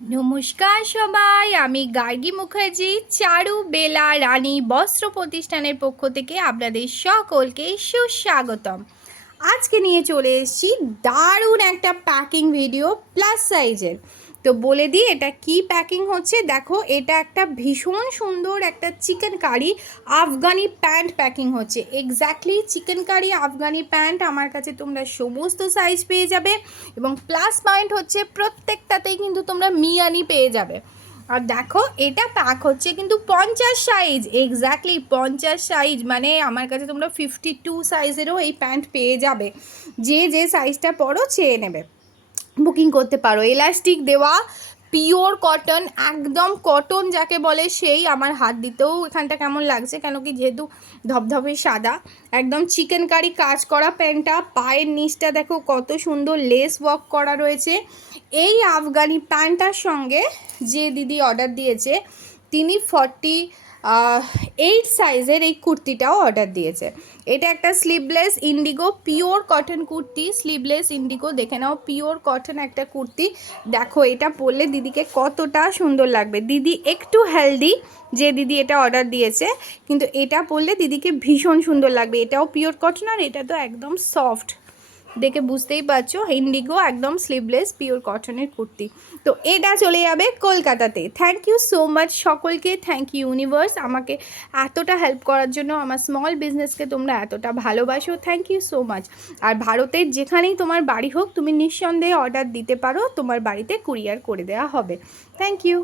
নমস্কার সবাই, আমি গার্গী মুখার্জি চারুবেলা রানী বস্ত্র প্রতিষ্ঠানের পক্ষ থেকে আপনাদের সকলকে সুস্বাগতম। আজকে নিয়ে চলে এসেছি দারুণ একটা প্যাকিং ভিডিও প্লাস সাইজের। তো বলে দিই এটা কি প্যাকিং হচ্ছে। দেখো, এটা একটা ভীষণ সুন্দর একটা chicken curry Afghani pant packing হচ্ছে। Exactly chicken curry Afghani pant আমার কাছে তোমরা সমস্ত সাইজ পেয়ে যাবে, এবং প্লাস পয়েন্ট হচ্ছে প্রত্যেকটাতেই কিন্তু তোমরা মিয়ানি পেয়ে যাবে। আর দেখো, এটা প্যাক হচ্ছে কিন্তু 50 সাইজ, এক্স্যাক্টলি 50 সাইজ, মানে আমার কাছে তোমরা 52 সাইজেরও এই প্যান্ট পেয়ে যাবে। যে যে সাইজটা পরো চেয়ে নেবে, বুকিং করতে পারো। এলাস্টিক দেওয়া, পিওর কটন, একদম কটন যাকে বলে সেই। আমার হাত দিতেও এখানটা কেমন লাগছে, কেন কি যেহেতু ধবধবে সাদা, একদম চিকেন কারি কাজ করা প্যান্টটা। পায়ের নিচটা দেখো কত সুন্দর লেস ওয়ার্ক করা রয়েছে। এই আফগানি প্যান্টটার সঙ্গে যে দিদি অর্ডার দিয়েছে তিনি 48 সাইজের এই কুর্তিটাও অর্ডার দিয়েছে। এটা একটা sleeveless Indigo pure cotton kurti, sleeveless Indigo, দেখে নাও পিওর কটন একটা কুর্তি। দেখো এটা পরলে দিদিকে কতটা সুন্দর লাগবে। দিদি একটু হেলদি, যে দিদি এটা অর্ডার দিয়েছে, কিন্তু এটা পরলে দিদিকে ভীষণ সুন্দর লাগবে। এটাও পিওর কটন, আর এটা তো একদম সফট, দেখে বুঝতেই পারছো ইন্ডিগো একদম স্লিভলেস পিওর কটনের কুর্তি। তো এটা চলে যাবে কলকাতাতে। থ্যাংক ইউ সো মাচ সকলকে, থ্যাংক ইউ ইউনিভার্স, আমাকে এতটা হেল্প করার জন্য, আমার স্মল বিজনেসকে তোমরা এতটা ভালোবাসো, থ্যাংক ইউ সো মাচ। আর ভারতের যেখানেই তোমার বাড়ি হোক, তুমি নিঃসন্দেহে অর্ডার দিতে পারো, তোমার বাড়িতে কুরিয়ার করে দেওয়া হবে। Thank you.